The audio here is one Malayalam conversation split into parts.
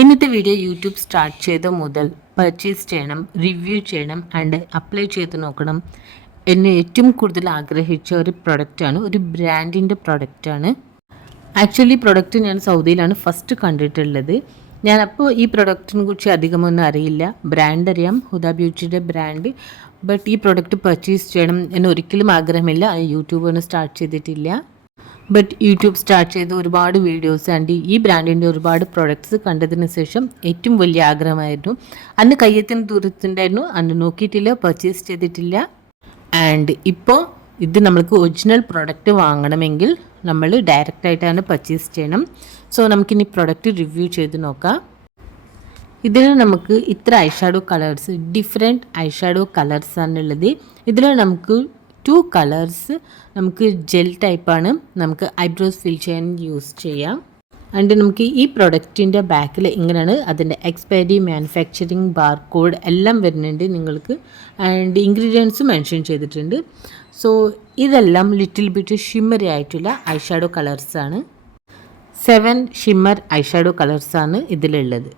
ഇന്നത്തെ വീഡിയോ യൂട്യൂബ് സ്റ്റാർട്ട് ചെയ്ത മുതൽ പർച്ചേസ് ചെയ്യണം, റിവ്യൂ ചെയ്യണം ആൻഡ് അപ്ലൈ ചെയ്ത് നോക്കണം എന്നെ ഏറ്റവും കൂടുതൽ ആഗ്രഹിച്ച ഒരു പ്രൊഡക്റ്റാണ്, ഒരു ബ്രാൻഡിൻ്റെ പ്രൊഡക്റ്റാണ്. ആക്ച്വലി പ്രൊഡക്റ്റ് ഞാൻ സൗദിയിലാണ് ഫസ്റ്റ് കണ്ടിട്ടുള്ളത്. ഞാനപ്പോൾ ഈ പ്രൊഡക്റ്റിനെ കുറിച്ച് അധികമൊന്നും അറിയില്ല. ബ്രാൻഡ് അറിയാം, ഹുദ ബ്യൂട്ടിയുടെ ബ്രാൻഡ്. ബട്ട് ഈ പ്രൊഡക്റ്റ് പർച്ചേസ് ചെയ്യണം എന്ന് ഒരിക്കലും ആഗ്രഹമില്ല. യൂട്യൂബൊന്നും സ്റ്റാർട്ട് ചെയ്തിട്ടില്ല. ബട്ട് യൂട്യൂബ് സ്റ്റാർട്ട് ചെയ്ത് ഒരുപാട് വീഡിയോസ് ആൻഡ് ഈ ബ്രാൻഡിൻ്റെ ഒരുപാട് പ്രൊഡക്ട്സ് കണ്ടതിന് ശേഷം ഏറ്റവും വലിയ ആഗ്രഹമായിരുന്നു. അന്ന് കയ്യെത്തിന് ദൂരത്തുണ്ടായിരുന്നു, അന്ന് നോക്കിയിട്ടില്ല, പർച്ചേസ് ചെയ്തിട്ടില്ല. ആൻഡ് ഇപ്പോൾ ഇത് നമ്മൾക്ക് ഒറിജിനൽ പ്രൊഡക്റ്റ് വാങ്ങണമെങ്കിൽ നമ്മൾ ഡയറക്റ്റായിട്ടാണ് പർച്ചേസ് ചെയ്യണം. സോ നമുക്കിനി പ്രൊഡക്റ്റ് റിവ്യൂ ചെയ്ത് നോക്കാം. ഇതിൽ നമുക്ക് ഇത്ര ഐഷാഡോ കളേഴ്സ്, ഡിഫറെൻറ്റ് ഐഷാഡോ കളേഴ്സാണുള്ളത്. ഇതിൽ നമുക്ക് 2 കളേഴ്സ് നമുക്ക് ജെൽ ടൈപ്പാണ്, നമുക്ക് ഐബ്രോസ് ഫിൽ ചെയ്യാൻ യൂസ് ചെയ്യാം. ആൻഡ് നമുക്ക് ഈ പ്രൊഡക്റ്റിൻ്റെ ബാക്കിൽ ഇങ്ങനെയാണ് അതിൻ്റെ എക്സ്പയറി, മാനുഫാക്ചറിങ്, ബാർകോഡ് എല്ലാം വരുന്നുണ്ട് നിങ്ങൾക്ക്. ആൻഡ് ഇൻഗ്രീഡിയൻസ് മെൻഷൻ ചെയ്തിട്ടുണ്ട്. സോ ഇതെല്ലാം ലിറ്റിൽ ബിറ്റ് ഷിമ്മറി ആയിട്ടുള്ള ഐഷാഡോ കളേഴ്സാണ്. 7 ഷിമ്മർ ഐഷാഡോ കളേഴ്സാണ് ഇതിലുള്ളത്.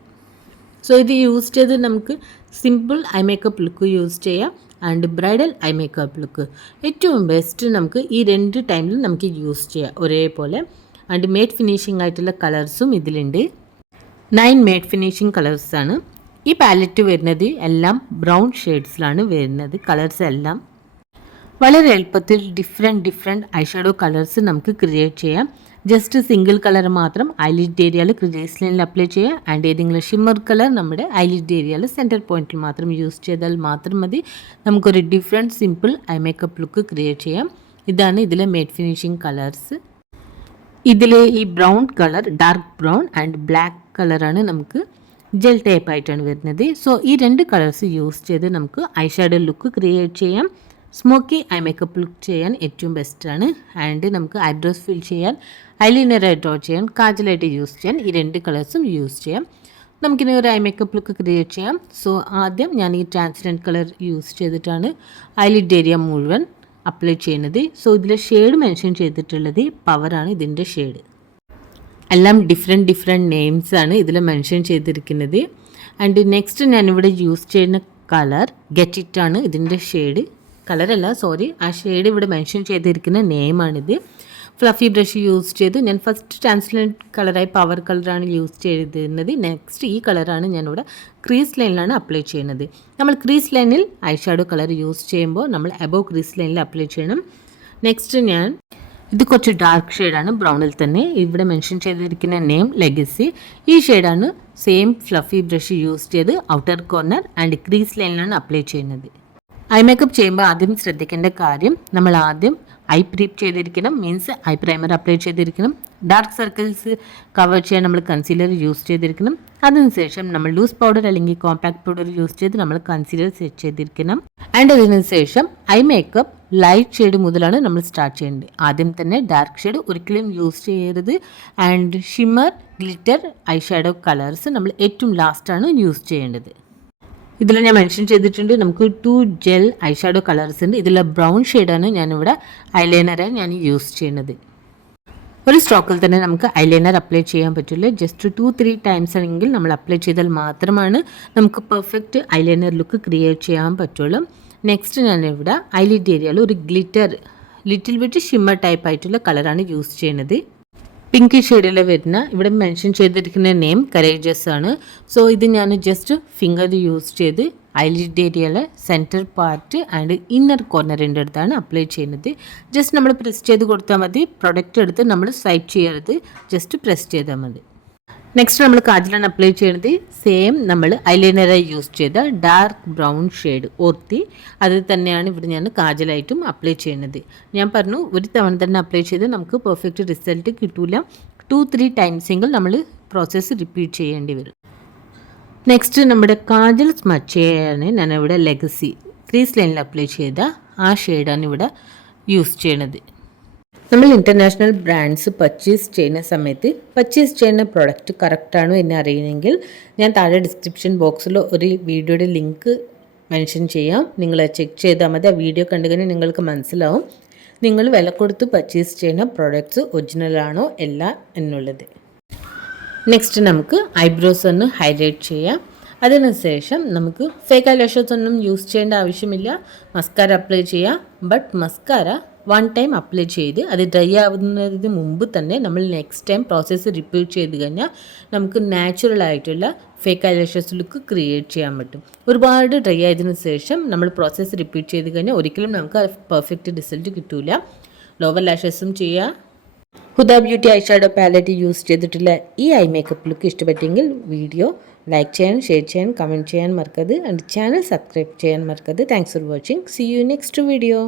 സോ ഇത് യൂസ് ചെയ്ത് നമുക്ക് simple eye makeup look use ചെയ്യാം and bridal eye makeup look ഏറ്റവും ബെസ്റ്റ് നമുക്ക് ഈ 2 ടൈമിൽ നമുക്ക് യൂസ് ചെയ്യാം ഒരേപോലെ. ആൻഡ് മേറ്റ് ഫിനിഷിംഗ് ആയിട്ടുള്ള കളേഴ്സും ഇതിലുണ്ട്. 9 മേറ്റ് ഫിനിഷിംഗ് കളേഴ്സാണ്. ഈ പാലറ്റ് വരുന്നത് എല്ലാം ബ്രൗൺ ഷെയ്ഡ്സിലാണ് വരുന്നത്. കളേഴ്സ് എല്ലാം വളരെ എളുപ്പത്തിൽ ഡിഫറെൻറ്റ് ഐഷാഡോ കളേഴ്സ് നമുക്ക് ക്രിയേറ്റ് ചെയ്യാം. ജസ്റ്റ് സിംഗിൾ കളർ മാത്രം ഐലിഡ് ഏരിയയിൽ ക്രിയേസ് ലൈനിൽ അപ്ലൈ ചെയ്യുക. ആൻഡ് ഏതെങ്കിലും ഷിമ്മർ കളർ നമ്മുടെ ഐലിഡ് ഏരിയയിൽ സെൻറ്റർ പോയിന്റിൽ മാത്രം യൂസ് ചെയ്താൽ മാത്രം മതി. നമുക്കൊരു different simple eye makeup look create ചെയ്യാം. ഇതാണ് ഇതിലെ മേറ്റ് ഫിനിഷിംഗ് കളേഴ്സ്. ഇതിൽ ഈ brown colour, dark brown and black കളറാണ് നമുക്ക് ജെൽ ടൈപ്പ് ആയിട്ടാണ് വരുന്നത്. സോ ഈ 2 കളേഴ്സ് യൂസ് ചെയ്ത് നമുക്ക് ഐഷാഡോ ലുക്ക് ക്രിയേറ്റ് ചെയ്യാം. സ്മോക്കി ഐ മേക്കപ്പ് ലുക്ക് ചെയ്യാൻ ഏറ്റവും ബെസ്റ്റാണ്. ആൻഡ് നമുക്ക് ഐബ്രോസ് ഫിൽ ചെയ്യാൻ, ഐലൈനറായി ഡ്രോ ചെയ്യാൻ, കാജലായിട്ട് യൂസ് ചെയ്യാൻ ഈ 2 കളേഴ്സും യൂസ് ചെയ്യാം. നമുക്കിനി ഒരു ഐ മേക്കപ്പ് ലുക്ക് ക്രിയേറ്റ് ചെയ്യാം. സോ ആദ്യം ഞാൻ ഈ ട്രാൻസ്പെറൻറ്റ് കളർ യൂസ് ചെയ്തിട്ടാണ് ഐലിഡ് ഏരിയ മുഴുവൻ അപ്ലൈ ചെയ്യുന്നത്. സോ ഇതിലെ ഷെയ്ഡ് മെൻഷൻ ചെയ്തിട്ടുള്ളത് പവറാണ് ഇതിൻ്റെ ഷെയ്ഡ്. എല്ലാം ഡിഫറെൻറ്റ് നെയിംസാണ് ഇതിൽ മെൻഷൻ ചെയ്തിരിക്കുന്നത്. ആൻഡ് നെക്സ്റ്റ് ഞാനിവിടെ യൂസ് ചെയ്യുന്ന കളർ ഗെറ്റ് ഇറ്റ് ആണ്. ഇതിൻ്റെ ഷെയ്ഡ് കളറല്ല, സോറി, ആ ഷെയ്ഡ് ഇവിടെ മെൻഷൻ ചെയ്തിരിക്കുന്ന നെയിമാണിത്. ഫ്ലഫി ബ്രഷ് യൂസ് ചെയ്ത് ഞാൻ ഫസ്റ്റ് ട്രാൻസ്ലൻറ്റ് കളറായി പവർ കളറാണ് യൂസ് ചെയ്തിരുന്നത്. നെക്സ്റ്റ് ഈ കളറാണ് ഞാനിവിടെ ക്രീസ് ലൈനിലാണ് അപ്ലൈ ചെയ്യുന്നത്. നമ്മൾ ക്രീസ് ലൈനിൽ ഐഷാഡോ കളർ യൂസ് ചെയ്യുമ്പോൾ നമ്മൾ അബോവ് ക്രീസ് ലൈനിൽ അപ്ലൈ ചെയ്യണം. നെക്സ്റ്റ് ഇത് കുറച്ച് ഡാർക്ക് ഷെയ്ഡാണ്, ബ്രൗണിൽ തന്നെ. ഇവിടെ മെൻഷൻ ചെയ്തിരിക്കുന്ന നെയിം ലെഗസി. ഈ ഷെയ്ഡാണ് സെയിം ഫ്ലഫി ബ്രഷ് യൂസ് ചെയ്ത് ഔട്ടർ കോർണർ ആൻഡ് ക്രീസ് ലൈനിലാണ് അപ്ലൈ ചെയ്യുന്നത്. ഐ മേക്കപ്പ് ചെയ്യുമ്പോൾ ആദ്യം ശ്രദ്ധിക്കേണ്ട കാര്യം, നമ്മൾ ആദ്യം ഐ പ്രീപ്പ് ചെയ്തിരിക്കണം, മീൻസ് ഐ പ്രൈമർ അപ്ലൈ ചെയ്തിരിക്കണം. ഡാർക്ക് സർക്കിൾസ് കവർ ചെയ്യാൻ നമ്മൾ കൺസീലർ യൂസ് ചെയ്തിരിക്കണം. അതിനുശേഷം നമ്മൾ ലൂസ് പൗഡർ അല്ലെങ്കിൽ കോമ്പാക്ട് പൗഡർ യൂസ് ചെയ്ത് നമ്മൾ കൺസീലർ സെറ്റ് ചെയ്തിരിക്കണം. ആൻഡ് അതിനുശേഷം ഐ മേക്കപ്പ് ലൈറ്റ് ഷെയ്ഡ് മുതലാണ് നമ്മൾ സ്റ്റാർട്ട് ചെയ്യേണ്ടത്. ആദ്യം തന്നെ ഡാർക്ക് ഷെയ്ഡ് ഒരിക്കലും യൂസ് ചെയ്യരുത്. And shimmer, glitter I shadow colours നമ്മൾ ഏറ്റവും ലാസ്റ്റാണ് യൂസ് ചെയ്യേണ്ടത്. ഇതിൽ ഞാൻ മെൻഷൻ ചെയ്തിട്ടുണ്ട് നമുക്ക് 2 ജെൽ ഐഷാഡോ കളേഴ്സ് ഉണ്ട്. ഇതിലെ ബ്രൗൺ ഷെയ്ഡാണ് ഞാനിവിടെ ഐലൈനറായി ഞാൻ യൂസ് ചെയ്യുന്നത്. ഒരു സ്ട്രോക്കിൽ തന്നെ നമുക്ക് ഐലൈനർ അപ്ലൈ ചെയ്യാൻ പറ്റില്ല. ജസ്റ്റ് 2-3 ടൈംസ് ആണെങ്കിൽ നമ്മൾ അപ്ലൈ ചെയ്താൽ മാത്രമാണ് നമുക്ക് പെർഫെക്റ്റ് ഐലൈനർ ലുക്ക് ക്രിയേറ്റ് ചെയ്യാൻ പറ്റുള്ളൂ. നെക്സ്റ്റ് ഞാനിവിടെ ഐലിഡ് ഏരിയയിൽ ഒരു glitter, little bit shimmer type ആയിട്ടുള്ള കളറാണ് യൂസ് ചെയ്യുന്നത്. പിങ്ക് ഷെയ്ഡിൽ വരുന്ന ഇവിടെ മെൻഷൻ ചെയ്തിരിക്കുന്ന നെയിം കറേജസ് ആണ്. സോ ഇത് ഞാൻ ജസ്റ്റ് ഫിംഗർ യൂസ് ചെയ്ത് ഐലിഡ് ഏരിയയിലെ സെൻറ്റർ പാർട്ട് ആൻഡ് ഇന്നർ കോർണറിൻ്റെ അടുത്താണ് അപ്ലൈ ചെയ്യുന്നത്. ജസ്റ്റ് നമ്മൾ പ്രസ് ചെയ്ത് കൊടുത്താൽ മതി. പ്രൊഡക്റ്റ് എടുത്ത് നമ്മൾ സ്വൈപ്പ് ചെയ്യരുത്, ജസ്റ്റ് പ്രസ് ചെയ്താൽ മതി. നെക്സ്റ്റ് നമ്മൾ കാജലാണ് അപ്ലൈ ചെയ്യുന്നത്. സെയിം നമ്മൾ ഐലൈനറായി യൂസ് ചെയ്ത ഡാർക്ക് ബ്രൗൺ ഷെയ്ഡ് ഓർത്തി അത് തന്നെയാണ് ഇവിടെ ഞാൻ കാജലായിട്ടും അപ്ലൈ ചെയ്യുന്നത്. ഞാൻ പറഞ്ഞു ഒരു തവണ തന്നെ അപ്ലൈ ചെയ്ത് നമുക്ക് പെർഫെക്റ്റ് റിസൾട്ട് കിട്ടില്ല. 2-3 ടൈംസെങ്കിൽ നമ്മൾ പ്രോസസ്സ് റിപ്പീറ്റ് ചെയ്യേണ്ടി വരും. നെക്സ്റ്റ് നമ്മുടെ കാജൽ സ്മച്ച് ചെയ്യാൻ ഞാനിവിടെ ലെഗസി ക്രീസ് ലൈനിൽ അപ്ലൈ ചെയ്ത ആ ഷെയ്ഡാണ് ഇവിടെ യൂസ് ചെയ്യണത്. നമ്മൾ ഇൻ്റർനാഷണൽ ബ്രാൻഡ്സ് പർച്ചേസ് ചെയ്യുന്ന സമയത്ത് പർച്ചേസ് ചെയ്യുന്ന പ്രോഡക്റ്റ് കറക്റ്റാണോ എന്ന് അറിയണമെങ്കിൽ ഞാൻ താഴെ ഡിസ്ക്രിപ്ഷൻ ബോക്സിൽ ഒരു വീഡിയോയുടെ ലിങ്ക് മെൻഷൻ ചെയ്യാം. നിങ്ങൾ ചെക്ക് ചെയ്താൽ മതി. ആ വീഡിയോ കണ്ടുകഴിഞ്ഞാൽ നിങ്ങൾക്ക് മനസ്സിലാവും നിങ്ങൾ വില കൊടുത്ത് പർച്ചേസ് ചെയ്യുന്ന പ്രോഡക്റ്റ്സ് ഒറിജിനലാണോ അല്ല എന്നുള്ളത്. നെക്സ്റ്റ് നമുക്ക് ഐബ്രോസ് ഒന്ന് ഹൈലൈറ്റ് ചെയ്യാം. അതിനുശേഷം നമുക്ക് ഫേക്ക് ഐലാഷസ് ഒന്നും യൂസ് ചെയ്യേണ്ട ആവശ്യമില്ല. മസ്കാര അപ്ലൈ ചെയ്യാം. ബട്ട് മസ്കാര 1 ടൈം അപ്ലൈ ചെയ്ത് അത് ഡ്രൈ ആവുന്നതിന് മുമ്പ് തന്നെ നമ്മൾ നെക്സ്റ്റ് ടൈം പ്രോസസ്സ് റിപ്പീറ്റ് ചെയ്ത് കഴിഞ്ഞാൽ നമുക്ക് നാച്ചുറൽ ആയിട്ടുള്ള ഫേക്ക് ഐലാഷസ് ലുക്ക് ക്രിയേറ്റ് ചെയ്യാൻ പറ്റും. ഒരുപാട് ഡ്രൈ ആയതിനു ശേഷം നമ്മൾ പ്രോസസ്സ് റിപ്പീറ്റ് ചെയ്ത് കഴിഞ്ഞാൽ ഒരിക്കലും നമുക്ക് പെർഫെക്റ്റ് റിസൾട്ട് കിട്ടില്ല. ലോവർ ലാഷസും ചെയ്യുക. Huda beauty eye shadow palette use ചെയ്തിട്ടുള്ള ഈ ഐ മേക്കപ്പ് ലുക്ക് ഇഷ്ടപ്പെട്ടെങ്കിൽ വീഡിയോ ലൈക്ക് ചെയ്യാൻ, ഷെയർ ചെയ്യാൻ, കമൻറ്റ് ചെയ്യാൻ മറക്കരുത്. ആൻഡ് ചാനൽ സബ്സ്ക്രൈബ് ചെയ്യാൻ മറക്കരുത്. Thanks for watching. See you next video.